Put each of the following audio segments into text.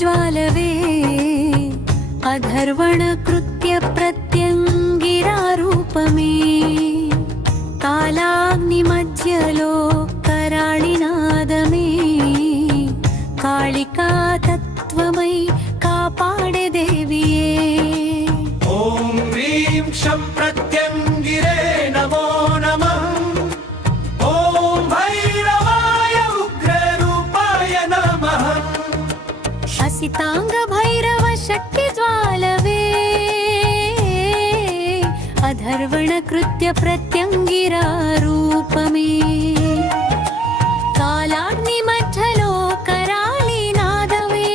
ज्वालवे अधर्वण कृत्य प्रत्यङ्गिरारूपमे कालाग्निमध्यलो कराळिनादमे कालिका तत्त्वमयि कापाडे देविये ॐ ह्रीं क्षं प्रत्यङ्गिरे नमो नमः ॐ भैरवाय उग्ररूपाय नमः असिताङ्ग भैरव शक्ति ज्वालवे अधर्वण कृत्य प्रत्यङ्गिरारूपमे कालाग्निमध्यलो कराळिनादमे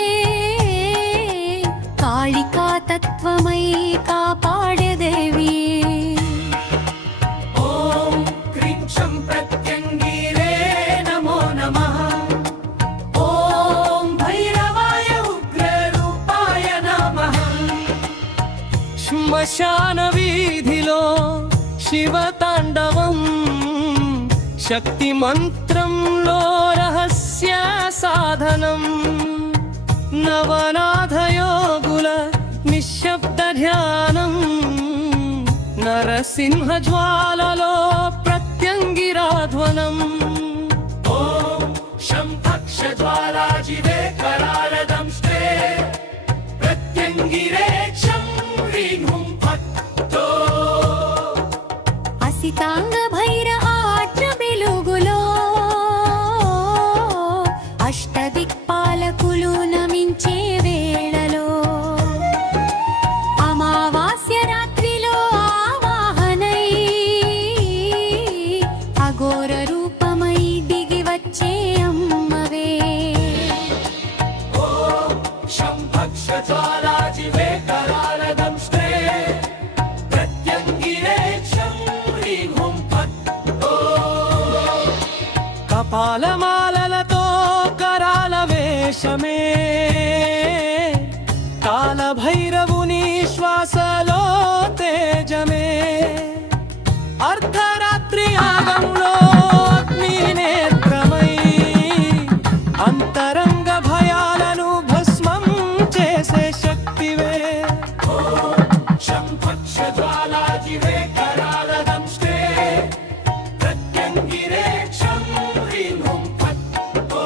कालिका तत्त्वमयि कापाडे देविये ॐ ह्रीं क्षं प्रत्यङ्गिरे नमो नमः ॐ भैरवाय उग्ररूपाय नमः శ్మశానవీధిలో శివతాండవం శక్తి మంత్రంలో రహస్య సాధనం నవనాథయోగుల నిశ్శబ్ద ధ్యానం నరసింహ జ్వాలలో ప్రత్యంగిరాధ్వనం ఓం శంభక్ష జ్వాలాజివే కరాళదంష్ట్రే ప్రత్యంగిరే క్షం హ్రీం హుం ఫట్టో అసితాంగ భైర ఆట్ర వెలుగులో అష్టదిక్పాలకులు నమించే వేళలో అమావాస్య రాత్రిలో ఆవాహనై అఘోర రూపమై దిగి వచ్చే అమ్మవే ఓం శంభక్ష జ్వాలాజివే కరాళదంష్ట్రే ప్రత్యంగిరే క్షం హ్రీం హుం ఫట్టో కపాలమాలలతో కరాల వేషమే కాలభైరవుని శ్వాసలో తేజమే అర్ధరాత్రి యాగంలో అగ్ని నేత్రమై అంతరంగ భయాలను భస్మం చేసే శక్తివే శంభక్ష జ్వాలాజివే కరాళదంష్ట్రే ప్రత్యంగిరే క్షం హ్రీం హుం ఫట్టో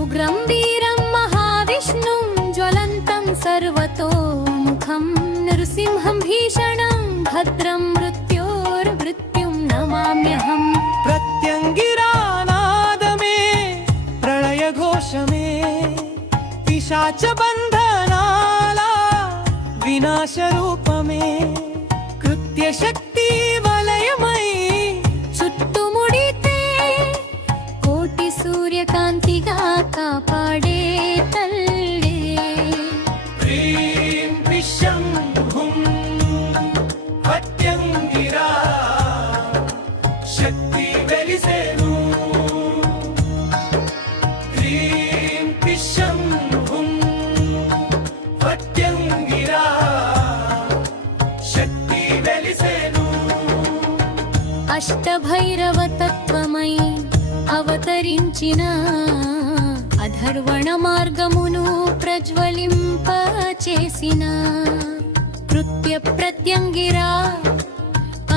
ఉగ్రం వీరం మహావిష్ణుం జ్వలంతం సర్వతోముఖం నృసింహం భీషణం భద్రం మృత్యోర్మృత్యుం నమామ్యహం ప్రత్యంగిరానాదమే ప్రళయ ఘోషమే పిశాచ బంధనాల వినాశ రూపమే కృత్య శక్తి వలయమై చుట్టుముడితే కోటి సూర్యకాంతిగా కాపాడే తల్లి హ్రీం విశ్వం హుం ప్రత్యంగిరా శక్తి వెలిసేను హ్రీం విశ్వం హుం ప్రత్యంగిరా శక్తి వెలిసేను అష్టభైరవ తత్వమై అవతరించిన అధర్వణ మార్గమును ప్రజ్వలింపచేసిన కృత్య ప్రత్యంగిరా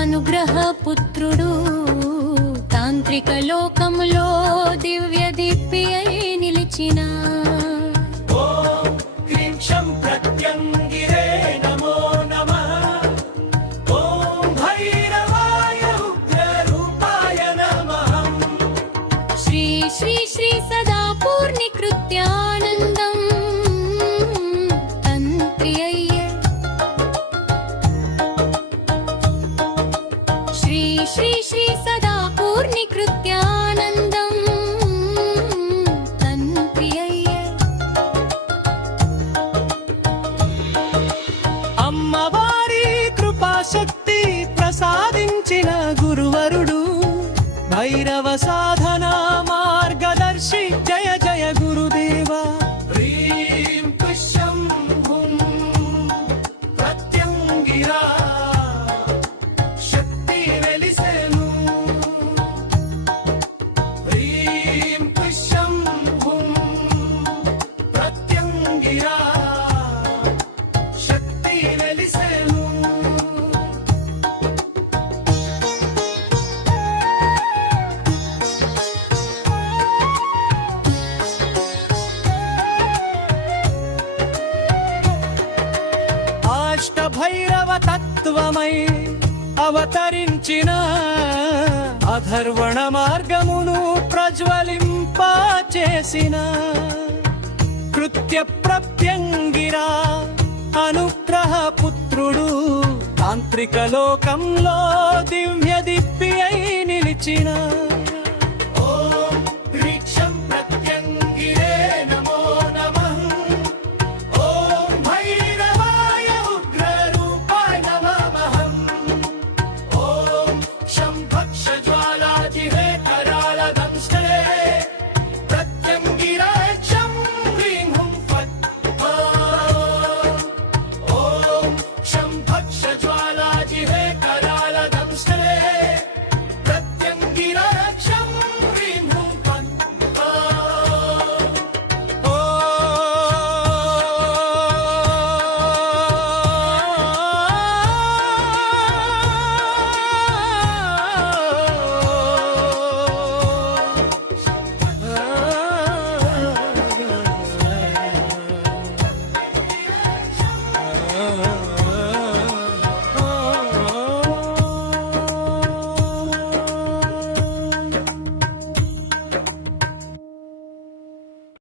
అనుగ్రహ పుత్రుడు తాంత్రిక లోకములో దివ్య దీప్తి అయి నిలిచిన ఓం హ్రీం క్షం ప్రత్యంగిరే నమో నమః ఓం భైరవాయ ఉగ్రరూపాయ నమః శ్రీ శ్రీ శ్రీ సదా పూర్ణికృత్యానందం తంత్రి అయ్య శ్రీ శ్రీ శ్రీ సదా పూర్ణికృత్యానందం తంత్రి అయ్య అమ్మవారి కృపాశక్తి ప్రసాదించిన గురువరుడు భైరవ సాధన మార్గదర్శి జయ జయ గురుదేవా హ్రీం పుష్యం హుం ప్రత్యంగిరా శక్తి వెలిసేను హ్రీం పుష్యం హుం రూపమై అవతరించిన అధర్వణ మార్గమును ప్రజ్వలింపచేసిన కృత్య ప్రత్యంగిరా అనుగ్రహ పుత్రుడు తాంత్రిక లోకంలో దివ్య దిప్పి అయి నిలిచిన